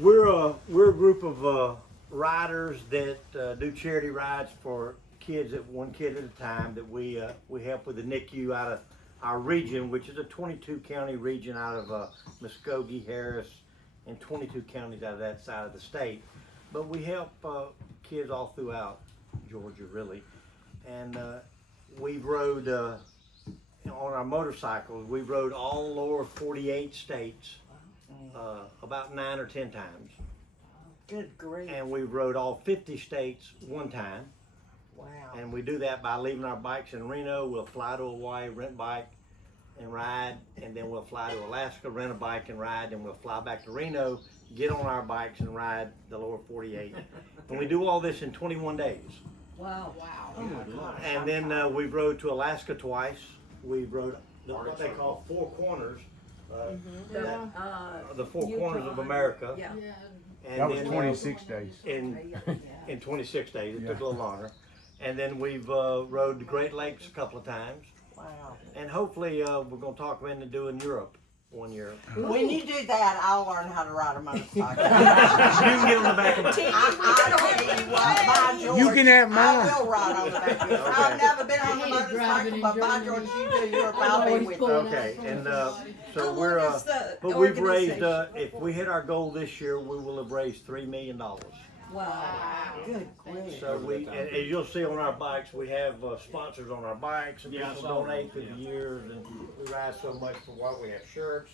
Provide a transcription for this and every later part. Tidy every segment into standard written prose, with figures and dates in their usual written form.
We're a group of riders that do charity rides for kids, at one kid at a time, that we help with the NICU out of our region, which is a 22 county region out of Muskogee, Harris, and 22 counties out of that side of the state. But we help kids all throughout Georgia, really. And we've rode on our motorcycles. We've rode all lower 48 states about 9 or 10 times. Good grief. And we rode all 50 states one time. Wow. And we do that by leaving our bikes in Reno. We'll fly to Hawaii, rent a bike and ride, and then we'll fly to Alaska, rent a bike and ride, and we'll fly back to Reno, get on our bikes and ride the lower 48. And we do all this in 21 days. Wow. Wow. Oh my gosh. And then we've rode to Alaska twice. We've rode what they call Four Corners. The Four Corners of America. Yeah. And That was then, 26 days. in 26 days. It Yeah. took a little longer. And then we've rode the Great Lakes a couple of times. Wow. And hopefully we're going to talk them into doing Europe one year. When you do that, I'll learn how to ride a motorcycle. You can get on the back of my I tell you what, by George, You can have mine. I will ride on the back of yours. Okay. I've never been on the I hate driving motorcycle, in but by Germany. George, you do Europe, I'll be with you. Okay, and so we're, but we've raised, if we hit our goal this year, we will have raised $3 million. Wow. Good grief. So we, and as you'll see on our bikes, we have sponsors on our bikes, and people donate through the years, and we ride so much for what we have shirts.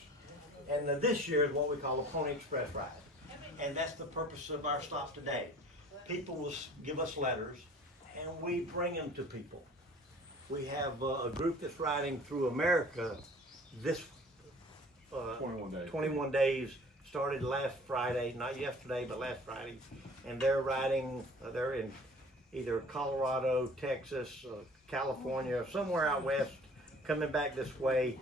And this year is what we call a Pony Express ride, and that's the purpose of our stop today. People will give us letters, and we bring them to people. We have a group that's riding through America this 21 days, started last Friday, not yesterday, but last Friday, and they're riding, they're in either Colorado, Texas, California, somewhere out west, coming back this way.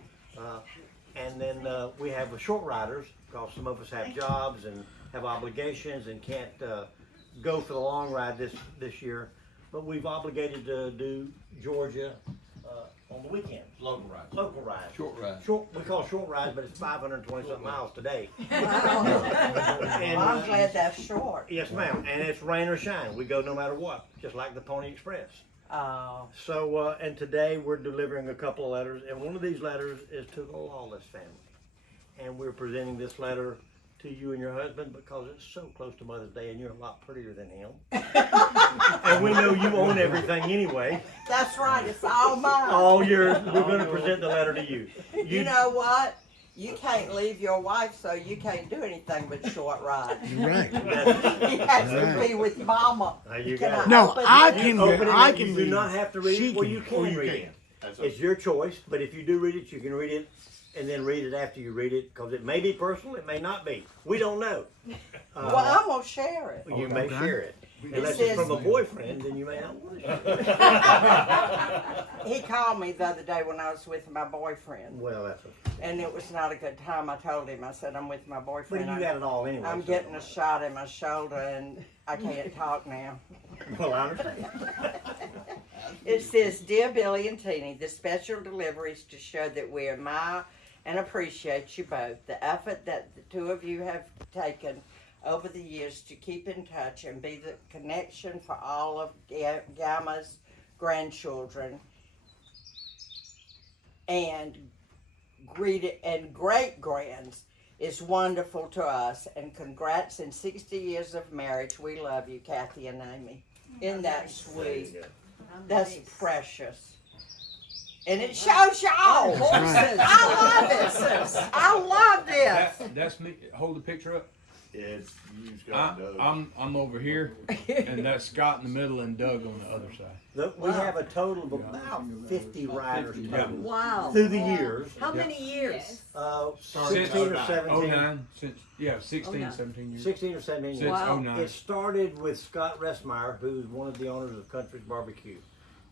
And then we have short riders, because some of us have jobs and have obligations and can't go for the long ride this year. But we've obligated to do Georgia on the weekends. Local rides. Local rides. Short rides. We call it short rides, but it's 520 something miles today. Well, And, I'm glad that's short. yes, ma'am. And it's rain or shine. We go no matter what, just like the Pony Express. Oh, So, and today we're delivering a couple of letters, and one of these letters is to the Lawless family. And we're presenting this letter to you and your husband because it's so close to Mother's Day and you're a lot prettier than him. And we know you own everything anyway. that's right. It's all mine. All yours. We're going to present the letter to you. You know what? You can't leave your wife, so you can't do anything but short rides. You're right. He has to be with Mama. There you Can go. No, open I it? can Open it I up. can You do read. not have to read She it. Well, can. you can read it. It's your choice, but if you do read it, you can read it and then read it after you read it, because it may be personal, it may not be. We don't know. Well, I'm gonna share it. You may Okay. share it. Unless says- it's from a boyfriend, then you may not want to share it. He called me the other day when I was with my boyfriend, Well, that's and it was not a good time. I told him, I said, I'm with my but boyfriend. you got it all anyway. I'm so- getting a shot in my shoulder, and I can't talk now. Well, I understand. It says, Dear Billy and Teeny, this special delivery is to show that we admire and appreciate you both. The effort that the two of you have taken over the years to keep in touch and be the connection for all of Gamma's grandchildren and great grands is wonderful to us. And congrats in 60 years of marriage. We love you, Kathi and Amy. Isn't that sweet? That's precious. And it shows y'all. right. I love this. I love this. That's me. Hold the picture up. It's you, Scott, and Doug. I'm over here, and that's Scott in the middle and Doug on the other side. Look, we have a total of about 50 riders total Wow. through the years. How many years? 16 or 17. 09, since 16, 09. 17 years. 16 or 17 years. Since Wow. 09. It started with Scott Restmeyer, who's one of the owners of Country's Barbecue.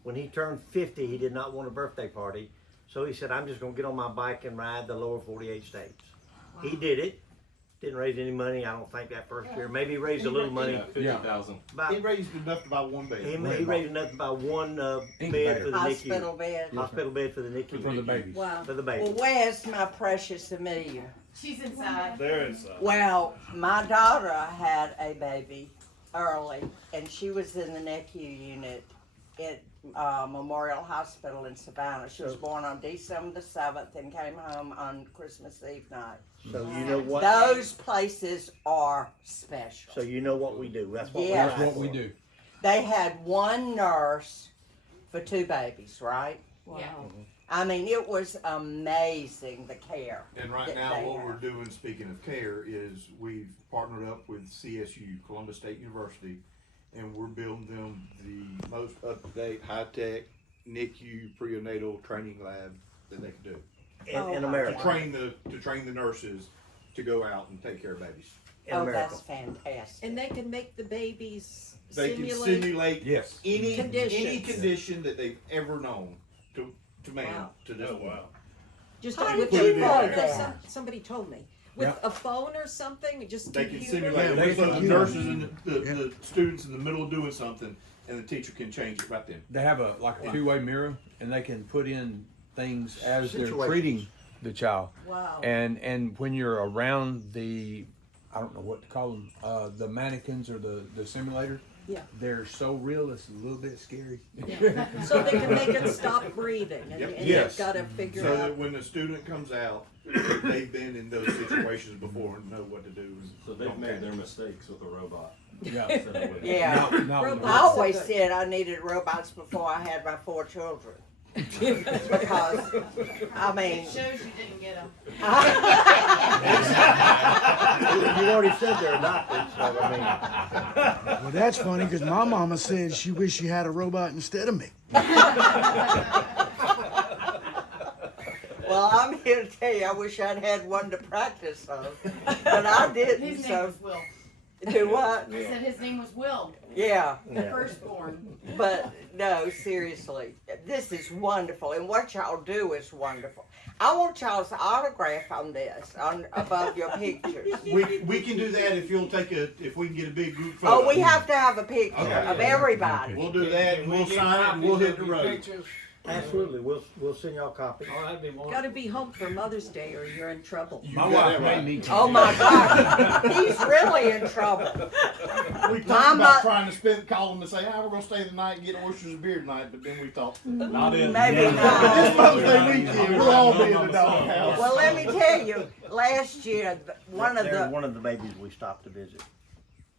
When he turned 50, he did not want a birthday party, so he said, I'm just going to get on my bike and ride the lower 48 states. He did it. Didn't raise any money, I don't think, that first year. Maybe he raised a little money. 50,000. He raised enough to buy one bed. He raised enough to buy one bed Incubator. for the Hospital NICU. bed. Hospital bed for the NICU. For the babies. Wow. For the Well, baby. where's my precious Amelia? She's inside. They're inside. Well, my daughter had a baby early, and she was in the NICU unit at Memorial Hospital in Savannah. She was born on December the 7th and came home on Christmas Eve night. So you know what? Those places are special. So you know what we do. That's what Yeah. That's what we do. They had one nurse for 2 babies, right? Wow. Yeah. I mean, it was amazing, the care. And right that now, they what have. we're doing, speaking of care, is we've partnered up with CSU, Columbus State University, and we're building them the most up-to-date, high-tech NICU prenatal training lab that they can do. In To America. train the nurses to go out and take care of babies. In Oh, America. that's fantastic. And they can make the babies They can simulate. simulate Yes. any Conditions. condition that they've ever known to man Wow. to this point. Just How with did you the know phone, that? somebody told me. With Yeah. a phone or something, just They can computer? simulate it. Yeah, they So the can- nurses and the students in the middle of doing something, and the teacher can change it right then. They have a two-way mirror, and they can put in things as they're Situations. treating the child. Wow. And when you're around the, I don't know what to call them, the mannequins or the simulator. Yeah. They're so real, it's a little bit scary. So they can make it stop breathing, and, Yep. and Yes. you've got to figure So out. that when the student comes out, they've been in those situations before and know what to do. So they've made their mistakes with the robot. Yeah. instead of with- Yeah. Not I Robots. always said I needed robots before I had my 4 children. Because, I mean, It shows you didn't get them. You already said they're adopted, so I mean. Well, that's funny because my mama said she wished she had a robot instead of me. well, I'm here to tell you, I wish I'd had one to practice on. But I didn't, His name so. was Will. Do what? He said his name was Will, Yeah. the Yeah. firstborn. But no, seriously, this is wonderful, and what y'all do is wonderful. I want y'all's autograph on this, on above your pictures. We can do that if you'll if we can get a big group photo. Oh, we have to have a picture Okay. of everybody. We'll do that and we'll sign it and we'll hit the road. Absolutely, we'll send y'all copies. Got to be home for Mother's Day, or you're in trouble. You My got wife that made right. me. Oh my God, he's really in trouble. We talked Mama- about trying to call them and say, we're gonna stay the night and get oysters and beer tonight, but then we thought, Not in. Maybe this not. Mother's Day weekend, we'll all be in the doghouse. Well, let me tell you, last year, one of They're the, one of the babies we stopped to visit.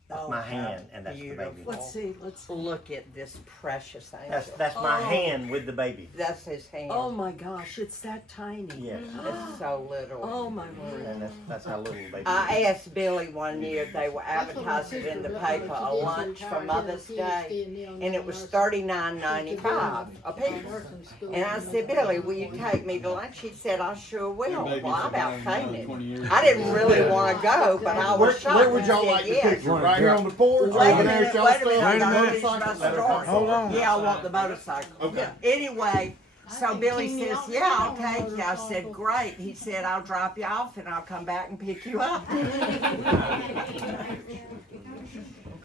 That's Oh, my how hand, and that's the beautiful. baby. Let's see. Let's. look at this precious angel. That's my Oh. hand with the baby. That's his hand. Oh my gosh, it's that tiny. Yes, It's so little. Oh my word. and that's how little the baby. I asked Billy one year, they were advertising in the paper a lunch for Mother's Day, and it was $39.95 a piece. And I said, Billy, will you take me to lunch? He said, I sure will. Well, I about fainted. I didn't really want to go, but I was shocked. Where would y'all He like said the yes. picture? Right here on the porch? Wait a Over there minute, at y'all wait a minute, stand? I gotta minute. finish my story. Hold on. Yeah, I want the motorcycle. Okay. Anyway, so Billy says, yeah, I'll take you. I said, great. He said, I'll drop you off and I'll come back and pick you up.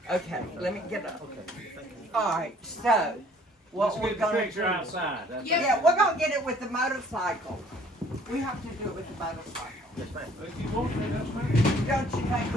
Okay, let me get up. All right, so what we're gonna do. outside. Yeah, we're gonna get it with the motorcycle. We have to do it with the motorcycle. Yes, ma'am. If you want to, that's fine. Don't you think